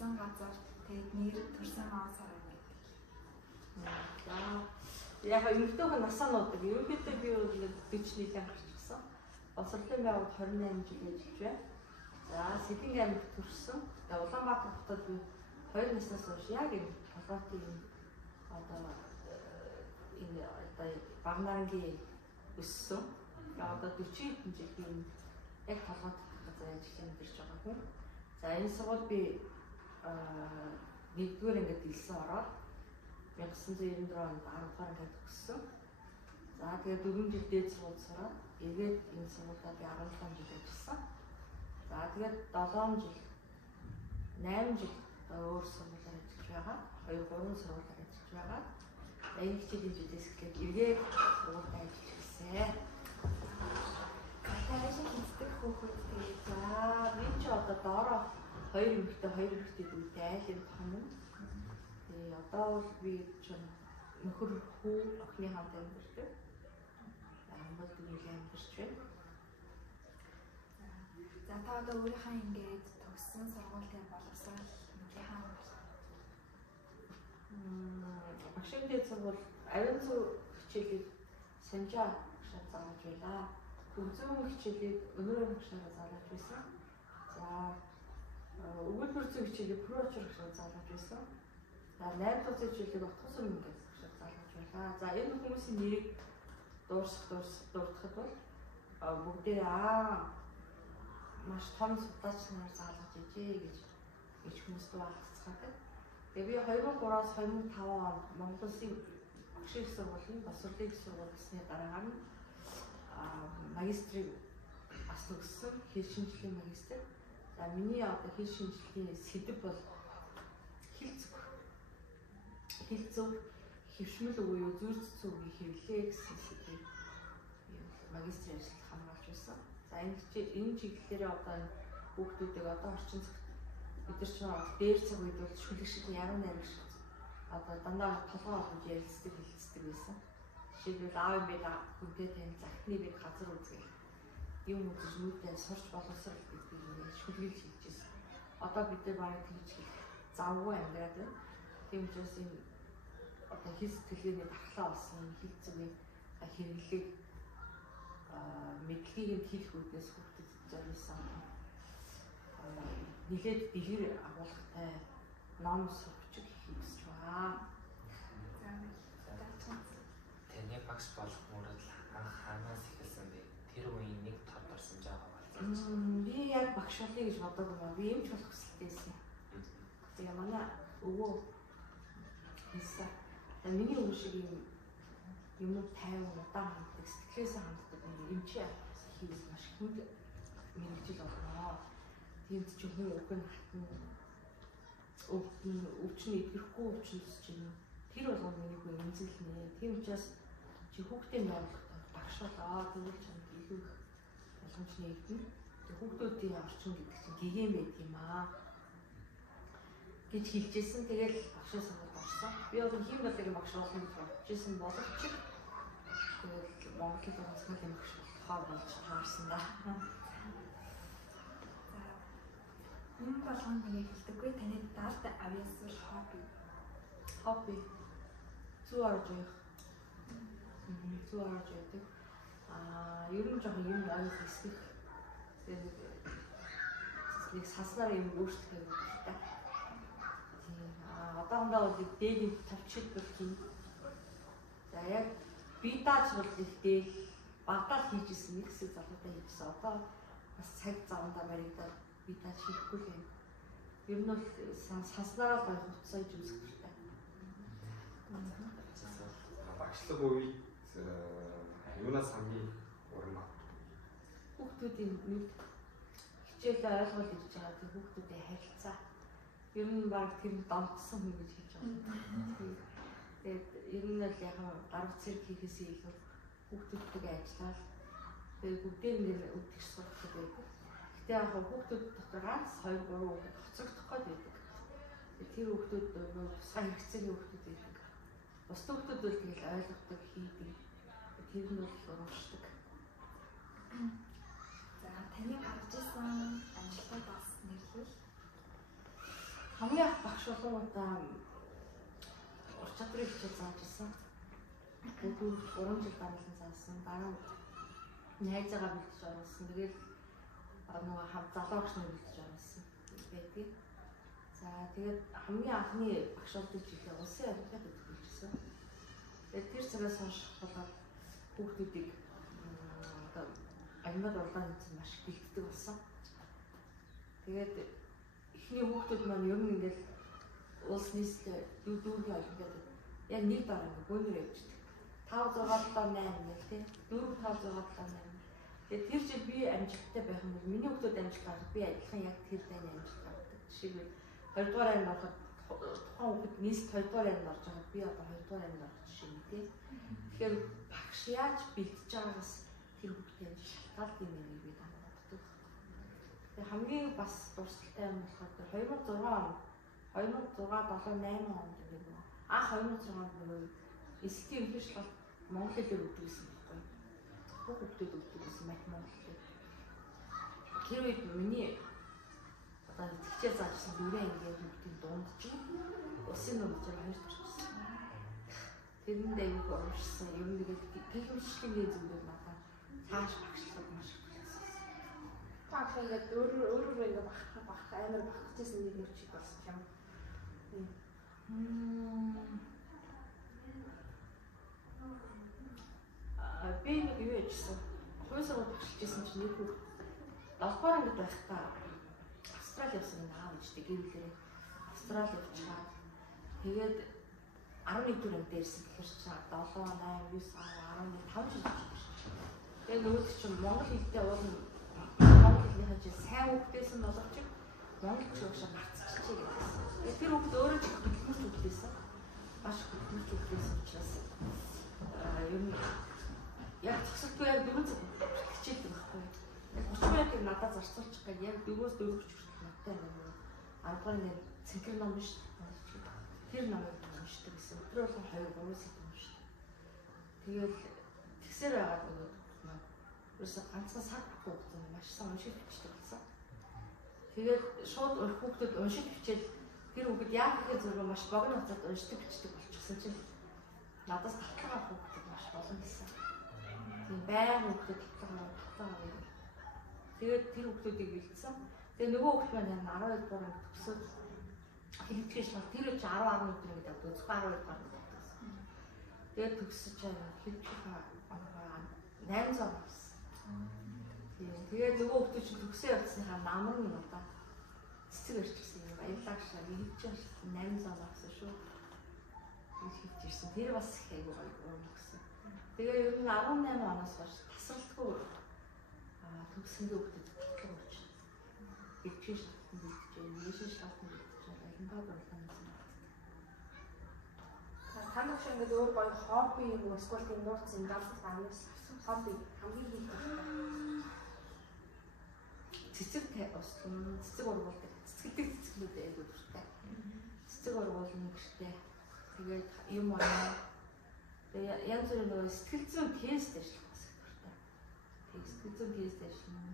төрсэн газар тэгээд нэр төрсэн он сараа гэдэг. За яг ерөнхийдөө насаанууд ерөнхийдөө би бол 40 жилийн гарчихсан. Боловсролын байгууллагад 28 жил ажиллаж байна. За Сэлэнг аймагт төрсэн. Тэгээд Улаанбаатар хотод би 2 наснаас хойш яг энэ толгойтын одоо Багнаарангийн өссөн. Одоо 40 хэдэн жил би яг толгойд газар ажиллаж амьдарч байгаа хүн. За энэ сургууль би 1-р ангид илсэн ороод 1994 онд 10-р ангид төгссөн. За тэгээд 4 жил дээд сургуульд сураад эргээд энэ сургуульд би 17 жил ажилласан. За тэгээд 7 жил 8 жил өөр сургуулиар ажиллаж байгаа. 2-3 сургуулиар ажиллаж байгаа. Энэ хичээлийн жилээс эхлээд эргээд сургуульд ажиллаж ирсэн. Катааш хийдэг хүүхэд тэгээд за би ч одоо доороо 2 эмэгтэй дүүтэй айлын том. Тэгээ одоо бол би чинь нөхөр хүү охины хамт амьдардаг. Амбал дүүний амьдарч байна. За та одоо өөрийнхөө ингээд төгссөн сургуулийн боловсрол нөлөөхөн багшийн дэд сургууль ариун зүй хичээлийг санжаа багшаар зааж байлаа. Хөгжүүн хичээлийг өнөөдөр багшаар зааж байсан. За өгүүлбэр зүй хичээлийг прочер багшаар зааж байсан. За 8 дахь хичээлийг утгасан ингээд багшаар зааж байлаа. За энэ хүмүүсийн нэрийг дурдахад бол бүгдээ маш том судалж нар заалгаж ижээ гэж хүмүүст багцгадаг. Тэгээ би 2003-аас 2005 онд Монгол Улсын багшийн сургуулийн боловсролын сургууль гэсний дараагаар нь магистрийг бас төгссөн, хэл шинжлэлийн магистр. За миний одоо хэл шинжлэлийн сэдэв бол хэл зөв хөвшмөл үгүй зүрх зүгийн хэвлээ гэсэн сэдвийг магистрийн ажил хамгаалж байсан. За энэ чиглэлээр одоо хүүхдүүдийг одоо орчин цагт бид нар ч дээр цаг үед бол шүлэг шиг яруу найраг шиг одоо дандаа толгой олж ярилцдаг хэлцдэг байсан. Жишээлбэл аав бид хүнтэй тань захны бид газар үзгэл юм үзэж нүдээ сурч боловсрол гэдгийг ингээд шүлгэж хэлжсэн. Одоо бид нар бараг тэгж хэл завгүй амьдраад байна. Тийм учраас энэ одоо хэл сэтгэлгээний дархлаа болсон хэл зүгийн хэрэглээг мэдлэгийг нь хэлэх үүднээс хүүхдэд зориулсан нэлээд дэлгэр агуулгатай ном сурч хийх гэж байна. Таны багш болох мөрөд анх хаанаас эхэлсэн бэ? Тэр үеийн нэг тод орсон жаага болцооч. Би яг багш болъё гэж бодоогүй маа. Би эмч болох хүсэлтэйсэн. Тэгээ манай өвөө хэлсэн. Миний өвөө шиг юм тайван удаан ханддаг, сэтгэлээс ханддаг эмч хийх маш хүнд мэрэгжил болно. Тэнд ч хүн өвгөн хатна. Өвчнө идэхгүй өвчнөс чинь тэр болгоо миний хүн эмзэлнэ. Тийм учраас чи хүүхдийн байгууллагад багш болоо тэгвэл чамд илүү их боломж нэгдэнэ. Тэг хүүхдүүдийн орчин гэдэг чинь гэгэн байт юм аа гэж хэлжсэн. Тэгэл багшаа сургуульд орсон. Би бол хин бодлогын багш болно гэж бодчихсон боловч тэгэл Монголын боловсролын багш болохоо болж таарсан да. Хүн болгонд нэг хэлдэггүй таны дард авьяасвал хобби зүү орж явах. Зүү орж явдаг. Ер нь жоохон юм ойр хэсгэх. Тэгээд саснаар юм өөрчлөх юм байна. Тийм. Одоохондоо бол дээлийн товчид бол тийм. За яг би дааж бол ихтэй багтаал хийжсэн нэг хэсэг залуутай хийжсэн. Одоо бас цаг заванда баригдаад би дааж хийхгүй л юм. Ер нь бол санснараа байх утсаа гэж үзэх хэрэгтэй. Багшлах үед юунаас хамгийн урам авдаг? Хүүхдүүдийн нэг хичээлээ ойлгол хийж байгаа тийм хүүхдүүдийн харилцаа. Ер нь баг тэр домтсон хүн гэж хэлж байгаа. Тэгээд ер нь л яг дарга зэрэг хийхээс илүү хүүхдүүдтэй ажиллаад тэгээд бүгдээр нэг үтгэж сурах гэдэг. Гэтэ яг хүүхдүүд дотор ганц 2 3 хүүхэд хоцрогдох гээд байдаг. Тэр хүүхдүүд тусгай хэрэгцээний хүүхдүүд байдаг. Бус хүүхдүүд бол тэгэл ойлгодог, хийдэг. Тэр нь бол ууршдаг. За таны гарч исэн амжилтыг бас нэрлэвэл хамгийн их багш болгоомудаа ур чадрыг хичээл зааж ирсэн. Тэгээд 3 жил дараалан заасан. Дараа найзаагаа бэлдэж оруулсан. Тэгээд нөгөө хав залуу багш нар бэлдэж оруулсан байдгийг. За тэгээд хамгийн анхны багш болдож ирлээ улсын олимпиад үзүүлжсэн. Тэгээд тэр цагаас хойш болоод хүүхдүүдийг одоо олимпиад уралдаан хийсэн маш их бэлддэг болсон. Тэгээд эхний хүүхдүүд маань ер нь ингээд улс нийслэл дүүргийн олимпиад яг нэг дараа ингээд бөөнөр явждаг. 5 6 7 8 гэх тийм 4 5 6 7 8. Тэгээд тэр жил би амжилттай байх юм бол миний хүүхдүүд амжилт гаргах би адилхан яг тэр дайны амжилт гаргадаг. Жишээлбэл 2 дугаар ангид ороход тухайн хүүхэд нийслэл 2 дугаар ангид орж байгаа би одоо 2 дугаар ангид орох жишээ нь тийм. Тэгэхээр багш яаж бэлдэж байгаагаас тэр хүүхдийн амжилт шалтгаалдаг юм байна би боддог. Тэгээд хамгийн бас дурсгалтай юм болохоор 2006 7 8 онд гэдэг нь анх 2006 онд нөгөө эсгийн хөвчлөл Монгол хэлээр өгдөг гэсэн байхгүй. Хүүхдүүд өгдөг гэсэн математик. Тэр үед миний одоо хичээл заажсан 4 ангийн хүүхдийн дунд чинь улсын нөхцөл хоёр төрчихсөн. Тэрэнд аяг уурсан. Ер нь гихэмшлийн зүйлүүд надад цааш багшлах маш их болсон. Таах ингээд өөрөө ингээд бах амар багцсан нэг юм шиг болсон юм. Би нэг юу яжсан. Хувийн сургууль багшилжсэн чинь нэг хүүхд 7 дугаар ангид байхдаа Австрали явсан аав ээжтэй гэрүүлээ. Австрали явчихаа. Тэгээд 11 дэх анги дээрсэн гэхэр чинь 7 8 9 10 11 5 жил болсон. Тэгээд нөгөө чинь Монгол хэлтэй уулын Монгол хэлний хажил сайн хүүхдээс нь боловч Монгол ч уушаа марцчихжээ гэсэн. Тэгээд тэр хүүхд өөрөө ч хөдөлмөрч хүүхдээсэн. Маш хөдөлмөрч хүүхдээсэн учраас ер нь яг зөксөлгүй яг 4 цаг хичээлдэг байхгүй. Яг 30 минутыг надад зарцуулчих гээд яг 4-өөс 4 хүртэл надтай нэг 10 дугаар нэг цэнхэр ном биш. Тэр номыг уншдаг гэсэн. Өдрөө болгон 2 3 сая уншдаг. Тэгээд тэгсээр байгаад нөгөө ерөөсө ганцхан сар хүүхдүүд маш сайн уншиж бичдэг болсон. Тэгээд шууд хүүхдүүд уншиж бичээд тэр хүүхэд яг ихэ зураг маш богино хугацаанд уншдаг бичдэг болчихсон чинь надаас татлагаа хүүхдүүд маш олон гэсэн. Тийм байнга хүүхдүүд татлагаа. Тэгээд тэр хүүхдүүдийг бэлдсэн. Тэгээ нөгөө хүүхд маань 12 дугаар анги төгсөөд хэлтгэж шал тэр үеч 10 11 өдөр гэдэг зөвхөн 12 дугаар анги төгссөн. Тэгээд төгсөж хэлтгэж 800 авсан. Тэгээд нөгөө хүүхдүүд чинь төгсөө явсныхаа намар нь одоо цэцэг өрчихсэн юм баялаг шаа хэлж 800 авсан шүү. Хэлж ирсэн. Тэр бас их айгүй гоё өгсөн. Тэгээ ер нь 18 оноос хойш тасралтгүй төгсөнгийн хүүхдэд татлаг өгч. Хэлж шатны бэлтжээ, нийшин шатны бэлтжээ, олимпиад уралдаан хийсэн байна. Та нар шиг ингээд өөр гоё хобби юм уу эсвэл тийм нууц юм даалгавар авах хобби хамгийн хийх. Цэцэг услан, цэцэг ургуулдаг, цэцгэлдэг цэцгэлүүд айгүй дуртай. Цэцэг ургуулна гэртээ. Тэгээд юм аа. Тэгээд янз бүрийн нөгөө сэтгэл зүйн тест ажиллах бас дуртай. Тэгээд сэтгэл зүйн тест ажиллана.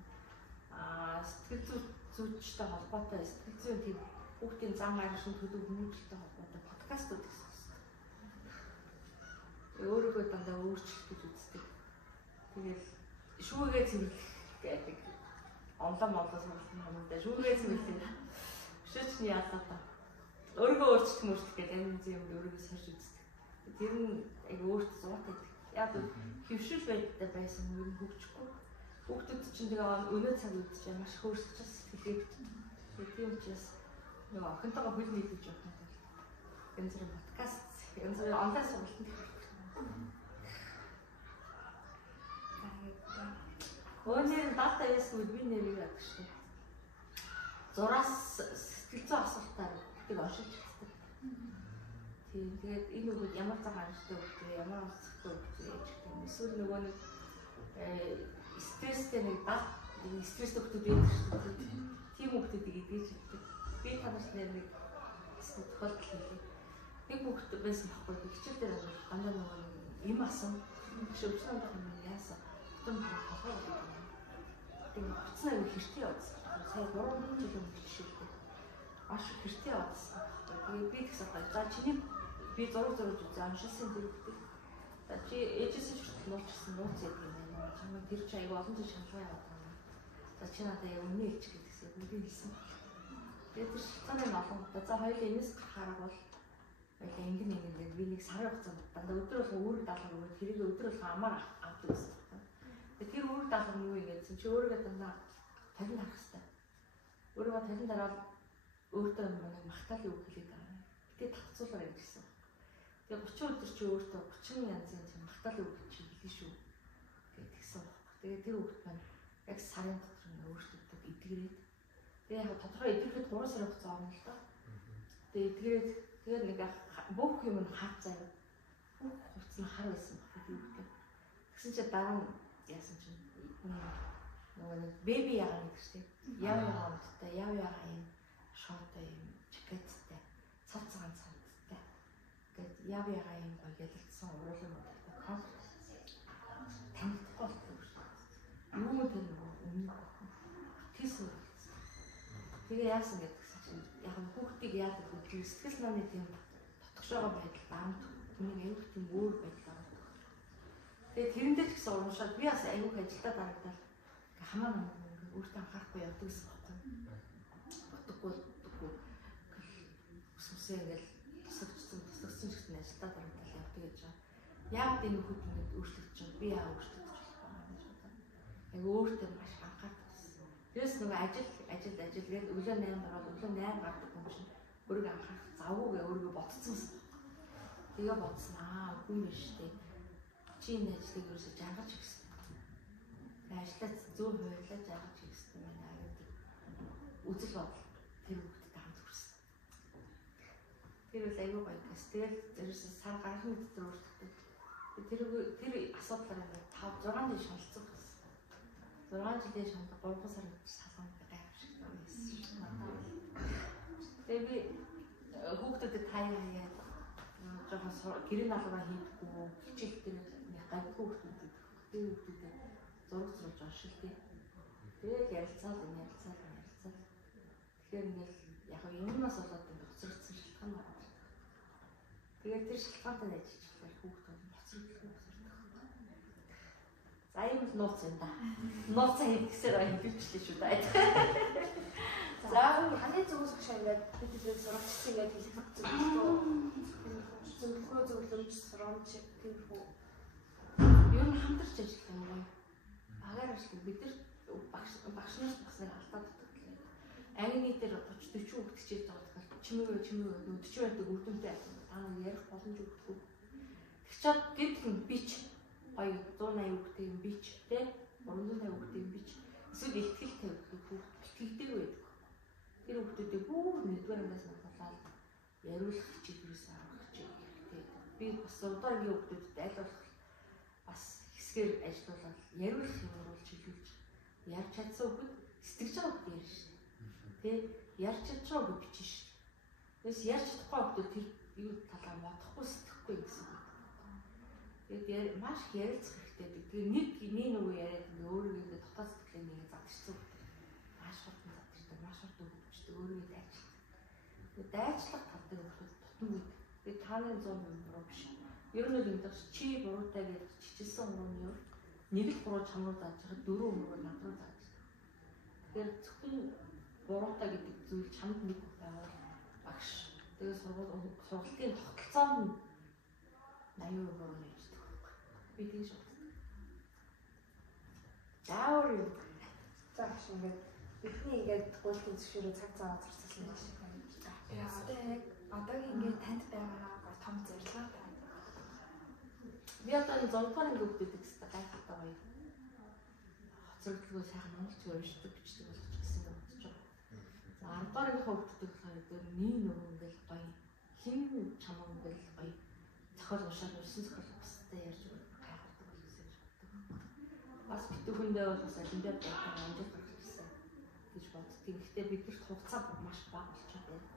Сэтгэл зүйчтэй холбоотой сэтгэл зүйн тийм хүүхдийн зам аялшин төлөв хүмүүжлэлтэй холбоотой подкастууд их сонсдог. Өөрийгөө дандаа өөрчлөлт гэж үздэг. Тэгээд шүүгээ цэвэрлэх гэдэг. Онлон сонголттой шүүгээ цэвэрлэх. Өшөөчний яалаа та. Өөрийгөө өөрчлөх гэдэг энэ юм өөрийгөө сорж үздэг. Тэр нь яг өөртөө зуутай. Яг хөвшил байдалтай байсан юм хөгжихгүй. Хүүхдүүд чинь тэгээ өнөө цаг үдчихээ маш хөөрсөж сэтгэлээ битэн. Тийм учраас нөгөө охинтойгоо хөл нийлүүлж явах нь энэ зэрэг подкаст, энэ зэрэг онлайн сонголтод Өнөөдөр дата ясгүй би нэрийг яддаг шүү. Зураас сэтгэл зүйн асуултаар их оншилж хэлдэг. Тийм тэгээд энэ үгүүд ямар цаг ханжтай өгч, ямар онцгой өгч гэж тийм эсвэл нөгөө нэг стресстэй нэг дат стресс өгтөд байдаг шүү. Тийм өгтөдийг идэж хэлдэг. Би танаас нэг тохиолдол хэлье. Нэг хүүхэд байсан байхгүй хичээл дээр дандаа нөгөө юм асан шөвчнөнд юм яасан. Том хохоо. Тэгээд буцнаа хэртэй явуулсан. Сая 3 жил өмнө жишээлбэл маш хэртэй явуулсан. Тэгээд би тэгсэн байна. За чиний би зураг үзээ уншилсан тэр хүүхдийг. За чи ээжээс ч нууцсан нууц гэдэг юм байна. Чамайг тэр чи аяга олон жил шалгаа яваад байна. За чи надад яг үнэ хэлчих гэдгсэн. Бүгдийг хэлсэн. Тэгээд тэр шалтгааны олонготой. За хоёул энэс гарах бол ингэн би нэг сарын хугацаанд дандаа өдөр болго үүрэг даалгавар өгөөд тэрийг өдөр болго амаар авдаг гэсэн. Тэгээд тэр үүрэг даалгавар нь юу юм гэсэн чи өөрийгөө дандаа талин харах хэрэгтэй. Өөрийгөө талин дараад өөртөө магтаалын үг хэлээд байгаа. Тэгээд тавцуулаарай гэсэн. Тэгээд 30 өдөр чи өөртөө 30 янзын магтаалын үг чи хэлнэ шүү. Тэгээд тэгсэн байна. Тэгээд тэр үг маань яг сарын дотор нь өөртөө эдгэрээд тэгээд яг тодорхой эдгэрэхэд 3 сарын хугацаа орно л доо. Тэгээд эдгэрээд тэгээд нэг бүх юм нь хав заяа. Бүх хувцас нь хар байсан байна. Тэгсэн чи дараа нь яасан чинь нөгөө нэг беби ягаа гэдэг чинь яв яваамттай яв ягаа юм шортой юм жакеттай цав цагаан цавцтай гээд яв ягаа юм гоёлдсон уруулын модтой комфорт танигдахгүй юу тэр өмнө тийсэн. Тэгээ яасан гэдгсэн чинь яг хүүхдийг яадаг вэ? Сэтгэл санааны тийм дотгошоогоо байдал амт түүний аюул тийм өөр байдал байна. Тэгээ тэрэндээ ч гэсэн урамшаад би бас аюул ажилдаа дарагдал хамаа нэг өөртөө анхаарахгүй явдаг гэсэн байхгүй. Бодохгүй сүсээ ингээл тусагчсан гэсэн ажилдаа дарагдал явдаг гэж байгаа. Яг энэ хүүхд ингээд өөрчлөгдөж байгаа. Би яа өөрчлөгдөж байгаа юм шиг. Аюул өөртөө маш анхаардаг. Тэрс нөгөө ажил гээд өглөө 8 гараад өглөө 8 гардаг юм шиг өөрийгөө анхаарах завгүй өөрийгөө ботцсон. Тэгээ бодсон үгүй юм шүү дээ. Чи энэ ажлыг ерөөсөж жаргаж хийсэн. Тэгээ ажлаа зөв хуваарлаж жаргаж хийсэн юм байна гэдэг үзэл бодол тэр хүүхдэд хамт хүрсэн. Тэр үл аюу гоё гэс. Тэгээд ерөөсөж сар гарахын дотор өөртөө тэр асуудлаар ингээд 5 6 жил шалцсан гэсэн. 6 жилийн шанал 3 сар салганд гайхшиг байсан. Тэгээ би хүүхдүүдэд таяа жоохон гэрээ налгаа хийдэггүй хичээл дээр нэг гайгүй хүүхдүүдэд зураг зурж уншилтыг. Тэгээд ярилцаад. Тэгэхээр ингээл яг юмнаас болоод хоцрогдсон шалтгаан байна. Тэгээд тэр шалтгаантай ажиллаж хүүхдүүд хоцрогдсон. За юм л нууц юм да. Нууцаа хийхсээр хэлвэчлээ шүү дээ. За ханы зүгээс хашаа ингээд бидний сурагчдын ингээд хэлэх зөвлөгөө зөвлөмж сурамж тиймэрхүү. Ер нь хамтарч ажиллах юм байна. Агаар ажиллах бид нар багшнаас багсаар алдаад байдаг. Англи дээр 30 40 хүүхд хичээж байгаа болохоор чимээ 40 байдаг үдэмтэй аа ярих боломж өгдөг. Тэгчээд гэвч бич гоё 180 хүүхдийн бич те 350 хүүхдийн бич эсвэл ихтгэл тавьдаг хүүхд итгэдэг байдаг. Тэр хүүхдүүдийг бүр нэгдүгээр ангиас насалаад яриулах хичээлээс авах хэрэгтэй. Би бас удаагийн хүүхдүүдэд аль болох бас хэсгээр ажиллуулаад яриулах юм бол чиглүүлж ярьж чадсан хүүхд сэтгэж байгаа хүүхд ярьж шээ. Тэ ярьж чадчихгүй бичиж шээ. Тэрс ярьж чадахгүй хүүхд тэр юу талаа бодохгүй сэтгэхгүй гэсэн. Тэгээд маш их ярилцах хэрэгтэй. Тэгээ нэг нөгөө яриад өөрийгөө дотоод сэтгэлээ нэг задчихсан. Маш хурдан задчихдаг, маш хурдан хөвчдөг, өөрийгөө дайчлах. Тэгээд дайчлах талтай хүмүүс тутам үед. Тэгээд тааны 100% буруу биш. Ер нь л энэ чи буруутай гэж чичилсэн юм юу? Нэг л буруу чам руу зааж хахад 4 өмнө над руу зааж. Тэгэхээр зөвхөн буруутай гэдэг зүйл чамд нэг байвал багш. Тэгээд сургалтын тогтолцоонд 80% буруу нэ. Би тийш боддог. Заавар юу? За гэж ингээд бидний ингээд гуйлын зөвшөөрөө цаг цаа зарцуулсан юм шиг байна. Одоогийн ингээд танд байгаа том зорилго байна. Би одоо энэ 6 дугаар анги хүүхдүүд гэсэн гайхалтай гоё. Хоцрогдлоо сайхан монголч өөрчлөлт бичдэг болгож гисэн юм бодож байгаа. За 10 дугаар анги хүүхдүүд болохоор нэг нөгөө ингээл гоё хин чамаа ингээл гоё зохиол уншаад өрсөн зохиол бусдад ярьж өгөх гайхалтай бол гэсэн юм боддог. Бас битүүхэндээ бол бас олимпиад байхаар амжилт гаргах гэсэн гэж боддог. Гэхдээ бидэрт хугацаа маш бага болчиход байна.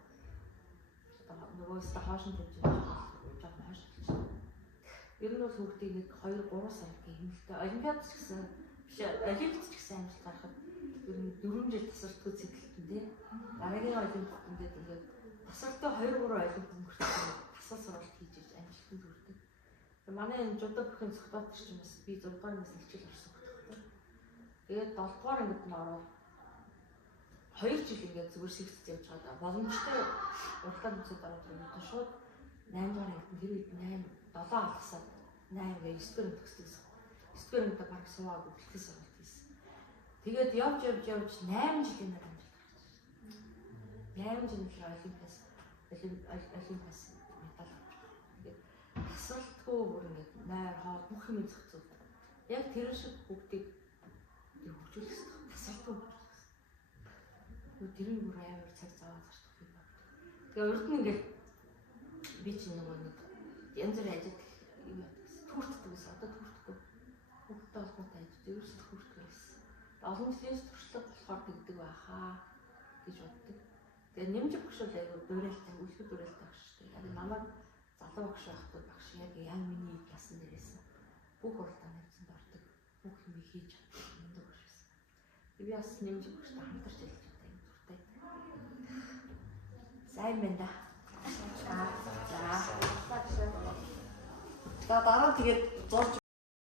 Нөгөөс та хоошин тавьж байгаа жоохон хойш болчихсон. Ер нь бол хүүхдийг нэг 2-3 сар гэх хэмнэлтэй олимпиад ч гэсэн биш олимпиад ч гэсэн амжилт гаргахад ер нь 4 жил тасардгүй цэглэлтэн тий. Дараагийн олимпиад ингээд тасарч тасралтаа 2-3 айлын өнгөрсөн тасал сургалт хийж иж амжилтанд хүрдэг. Манай энэ жудаа бүхэн цогтоод ч юм бас би 6 дугаар ангиас хичээл орсон хөтөлбөр. Тэгээд 7 дугаар ангид нь ороод 2 жил ингээд зүгээр сэгцэж явж байгаа. Боломжтой уртаа нүцэд ороод ирсэн шууд 8 дугаар ангид нь тэр үед 7 алгасаад 8 гээ 9 дугаар төгсдөгсөн. 9 дугаар ангид баг суугаад бэлтгэл сургалт хийсэн. Тэгээд явж 8 жилийн дараа амжилт гарч ирсэн. 8 жил олимпиас медаль авч байгаа. Ингээд тасралтгүй бүр ингээд найр хоод бүх юм зохицуул. Яг тэр шиг бүгдийг хөгжүүлэх хэрэгтэй. Тасралтгүй хөгжүүлэх. Тэр нь бүр амар цаг зав зарчих юм байна. Тэгээ урд нь ингээд би чинь нэг янз бүрийн ажил юм түүртдэг гэсэн. Одоо түүртэхгүй. Хүүхдтэй холбоотой ажил ерөөсөө түүртдэг байсан. Олон жилийн туршлага болохоор тэгдэг байхаа гэж боддог. Тэгээ нэмж багшуул айгүй дуурайлтай, үлгэр дуурайлтай багш шүү дээ. Яг намайг залуу багш байхдаа багш яг миний классан дээрээсэн. Бүх уралдаан нэгцэнд ордог. Бүх юм хийж чаддаг багш байсан. Би бас нэмж багштай хамтарч ажиллаж байгаа юм дуртай. Сайн байна да. За дараа тэгээд зурж